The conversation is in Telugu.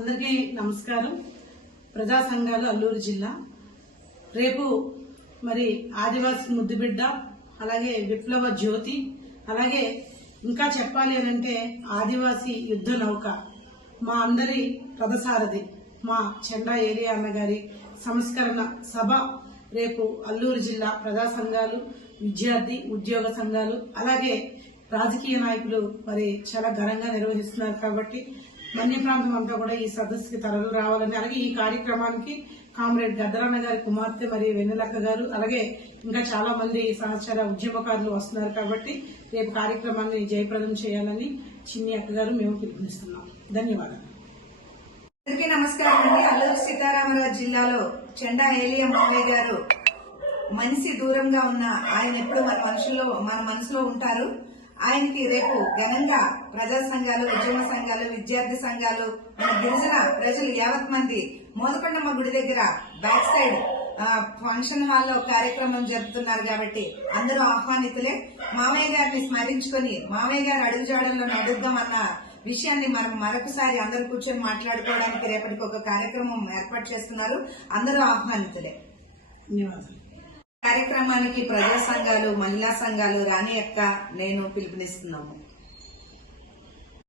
అందరికీ నమస్కారం. ప్రజా సంఘాలు అల్లూరు జిల్లా. రేపు మరి ఆదివాసి ముద్దుబిడ్డ అలాగే విప్లవ జ్యోతి అలాగే ఇంకా చెప్పాలి అంటే ఆదివాసి యుద్ధ నౌక. మా అందరి రథసారథి మా చెండా ఏరియా అన్నగారి సంస్కరణ సభ రేపు అల్లూరు జిల్లా ప్రజా సంఘాలు విద్యార్థి ఉద్యోగ సంఘాలు అలాగే రాజకీయ నాయకులు మరి చాలా ఘనంగా నిర్వహిస్తున్నారు కాబట్టి మన్య ప్రాంతం అంతా కూడా ఈ సదస్సుకి తరలి రావాలని అలాగే ఈ కార్యక్రమానికి కామ్రేడ్ గద్దరన్న గారి కుమార్తె మరి వెన్నెలక్క గారు అలాగే ఇంకా చాలా మంది సహచర ఉద్యమకారులు వస్తున్నారు కాబట్టి రేపు కార్యక్రమాన్ని జయప్రదం చేయాలని చిన్ని అక్క గారు మేము పిలుపునిస్తున్నాం. ధన్యవాదాలు. అందరికీ నమస్కారం అండి. అల్లూరు సీతారామరాజు జిల్లాలో చెండా ఏలియ మావయ్య గారు మనిషి దూరంగా ఉన్న ఆయన ఎప్పుడు మన మనుషుల్లో మన మనసులో ఉంటారు. ఆయనకి రేపు ఘనంగా ప్రజా సంఘాలు ఉద్యమ సంఘాలు విద్యార్థి సంఘాలు మన గిరిజన ప్రజలు యావత్ మంది మోదకొండమ్మ గుడి దగ్గర బ్యాక్ సైడ్ ఫంక్షన్ హాల్లో కార్యక్రమం జరుపుతున్నారు కాబట్టి అందరూ ఆహ్వానితులే. మామయ్య గారిని స్మరించుకొని మామయ్య గారు అడుగుజాడల్లో నడుద్దామన్న విషయాన్ని మనం మరొకసారి అందరూ కూర్చొని మాట్లాడుకోవడానికి రేపటికి ఒక కార్యక్రమం ఏర్పాటు చేస్తున్నారు. అందరూ ఆహ్వానితులే. ధన్యవాదాలు. కార్యక్రమానికి ప్రజా సంఘాలు మహిళా సంఘాలు రాణి అక్క నేను పిలుపునిస్తున్నాము.